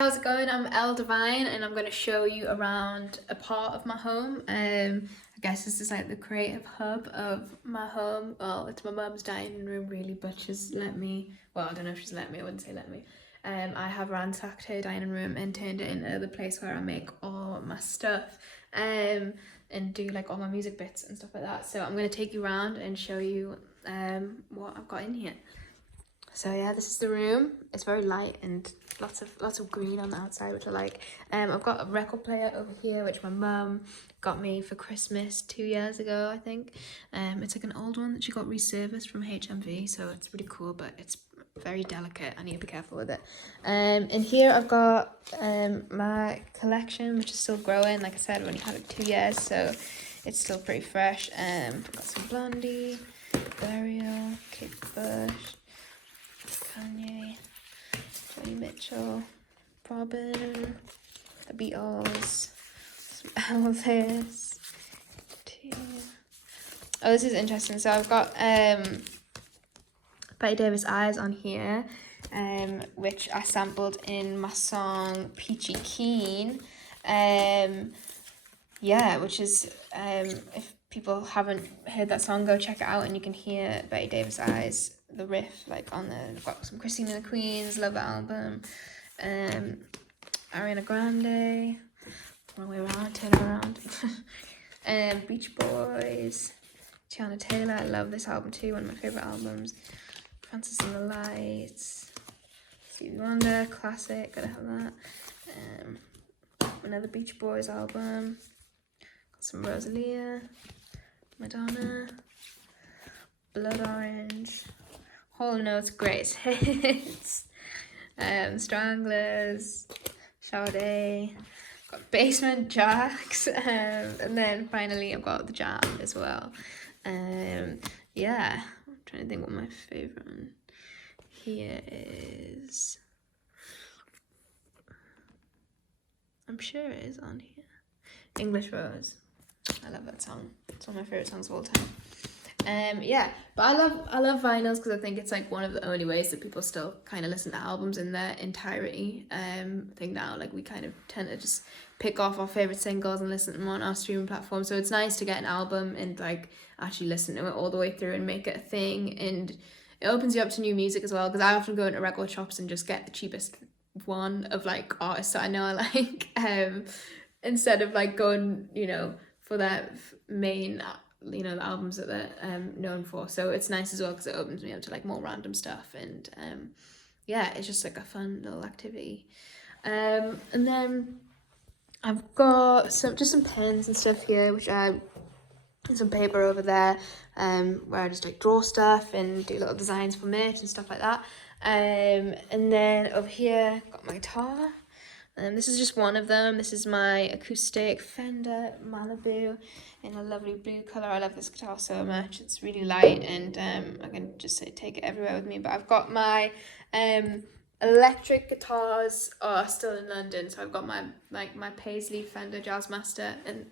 How's it going? I'm Devine and I'm going to show you around a part of my home. I guess this is like the creative hub of my home. Well, it's my mum's dining room really, but she's let me, well, I don't know if she's let me, I wouldn't say let me. I have ransacked her dining room and turned it into the place where I make all my stuff and do like all my music bits and stuff like that. So I'm going to take you around and show you what I've got in here. So yeah, this is the room. It's very light and lots of green on the outside, which I like. I've got a record player over here, which my mum got me for Christmas 2 years ago, I think. It's like an old one that she got resurfaced from HMV, so it's pretty cool, but it's very delicate. I need to be careful with it. And here I've got my collection, which is still growing. Like I said, I've only had it 2 years, so it's still pretty fresh. I've got some Blondie, Burial, Kate Bush, Kanye, Joni Mitchell, Robin, the Beatles, some Elvis. Oh, this is interesting. So I've got Betty Davis Eyes on here, which I sampled in my song Peachy Keen. Yeah, which is if people haven't heard that song, go check it out and you can hear Betty Davis Eyes, the riff, like on the, I've got some Christina and the Queens, Love album, Ariana Grande, wrong way around, turn around, Beach Boys, Tiana Taylor, I love this album too, one of my favourite albums, Francis and the Lights, Stevie Wonder, classic, gotta have that, another Beach Boys album, got some Rosalia, Madonna, Blood Orange, Whole Notes, Greatest Hits, Stranglers, Sade, got Basement Jacks, and then finally I've got The Jam as well. Yeah, I'm trying to think what my favourite one here is. I'm sure it is on here. English Rose. I love that song. It's one of my favourite songs of all time. Yeah, but I love vinyls because I think it's like one of the only ways that people still kind of listen to albums in their entirety. I think now like we kind of tend to just pick off our favourite singles and listen to them on our streaming platform. So it's nice to get an album and like actually listen to it all the way through and make it a thing. And it opens you up to new music as well, because I often go into record shops and just get the cheapest one of like artists that I know I like, instead of like going, you know, for that main, you know, the albums that they're known for. So it's nice as well because it opens me up to like more random stuff, and yeah, it's just like a fun little activity. And then I've got some pens and stuff here, which and some paper over there, where I just like draw stuff and do little designs for merch and stuff like that. And then over here got my guitar. This is just one of them. This is my acoustic Fender Malibu in a lovely blue colour. I love this guitar so much. It's really light, and I can just take it everywhere with me. But I've got my electric guitars are still in London. So I've got my Paisley Fender Jazzmaster, and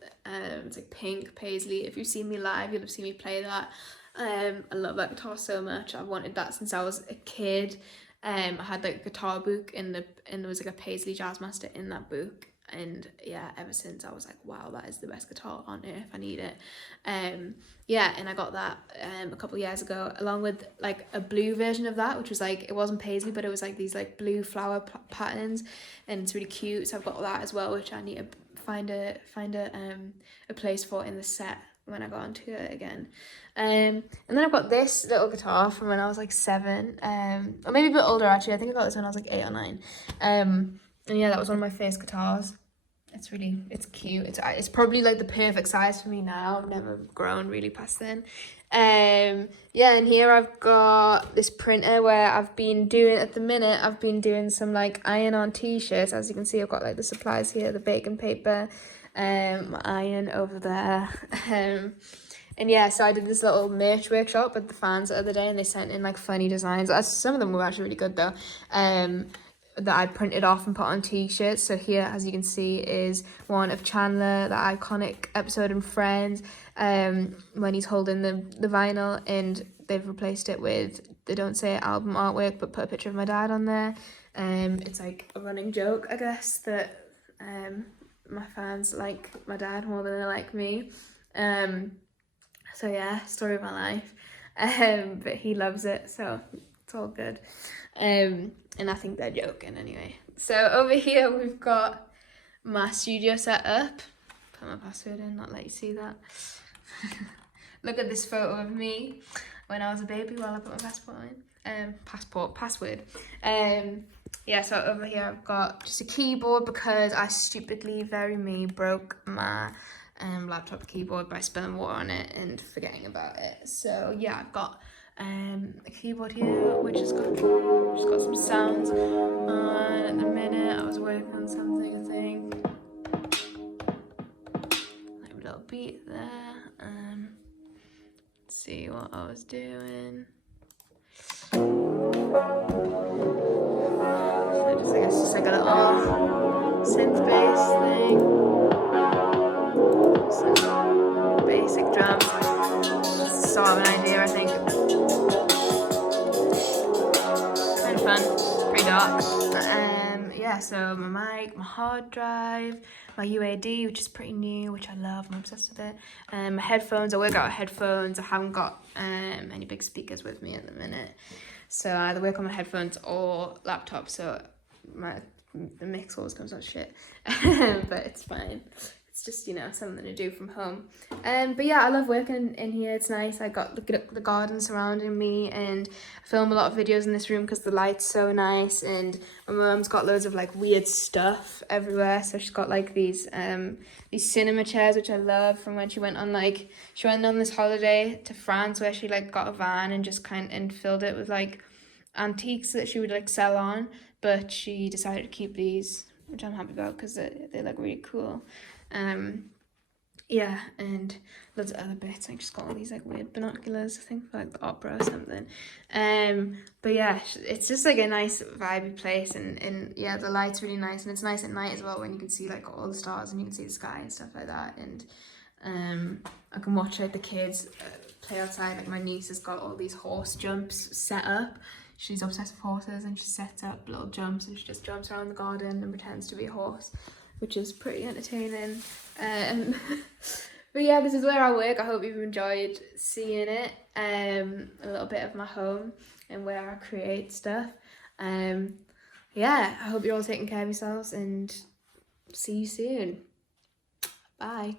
it's like pink Paisley. If you've seen me live, you'll have seen me play that. I love that guitar so much. I've wanted that since I was a kid. I had like a guitar book and there was like a Paisley Jazzmaster in that book, and yeah, ever since I was like, wow, that is the best guitar on earth, I need it. Yeah, and I got that a couple of years ago, along with like a blue version of that, which was like, it wasn't Paisley, but it was like these like blue flower patterns, and it's really cute. So I've got that as well, which I need to find a place for in the set when I got onto it again. And then I've got this little guitar from when I was like 7, or maybe a bit older actually. I think I got this when I was like 8 or 9. And yeah, that was one of my first guitars. It's cute. It's probably like the perfect size for me now. I've never grown really past then. Yeah, and here I've got this printer where I've been doing some like iron-on t-shirts. As you can see, I've got like the supplies here, the bacon paper, my iron over there. And yeah, so I did this little merch workshop with the fans the other day, and they sent in like funny designs. Some of them were actually really good though. That I printed off and put on t-shirts. So here, as you can see, is one of Chandler, the iconic episode in Friends, when he's holding the vinyl, and they've replaced it with, they don't say album artwork but put a picture of my dad on there. It's like a running joke, I guess, that my fans like my dad more than they like me. So yeah, story of my life. But he loves it, so it's all good. And I think they're joking anyway. So over here we've got my studio set up. Put my password in, not let you see that. Look at this photo of me when I was a baby while I put my password. Yeah, so over here I've got just a keyboard because I stupidly, very me, broke my laptop keyboard by spilling water on it and forgetting about it. So yeah, I've got a keyboard here which has got some sounds on at the minute. I was working on something, I think. Like a little beat there. Let's see what I was doing. So just, I guess, just like a little synth bass thing. Some basic drums. Just to start of an idea, I think. Kind of fun, pretty dark. Yeah, so my mic, my hard drive, my UAD, which is pretty new, which I love, I'm obsessed with it. My headphones, I work out of headphones. I haven't got any big speakers with me at the minute. So I either work on my headphones or laptop, so the mix always comes out shit. But it's fine. It's just, you know, something to do from home. But yeah, I love working in here. It's nice. I got the garden surrounding me, and I film a lot of videos in this room because the light's so nice. And my mum's got loads of like weird stuff everywhere. So she's got like these cinema chairs, which I love, from when she went on this holiday to France where she like got a van and just and filled it with like antiques that she would like sell on. But she decided to keep these, which I'm happy about because they look really cool. Yeah, and loads of other bits. I just got all these like weird binoculars, I think for like the opera or something. But yeah, it's just like a nice vibey place, and yeah, the light's really nice, and it's nice at night as well when you can see like all the stars and you can see the sky and stuff like that. And I can watch like the kids play outside. Like my niece has got all these horse jumps set up. She's obsessed with horses, and she sets up little jumps, and she just jumps around the garden and pretends to be a horse, which is pretty entertaining. But yeah, this is where I work. I hope you've enjoyed seeing it. A little bit of my home and where I create stuff. Yeah, I hope you're all taking care of yourselves, and see you soon. Bye.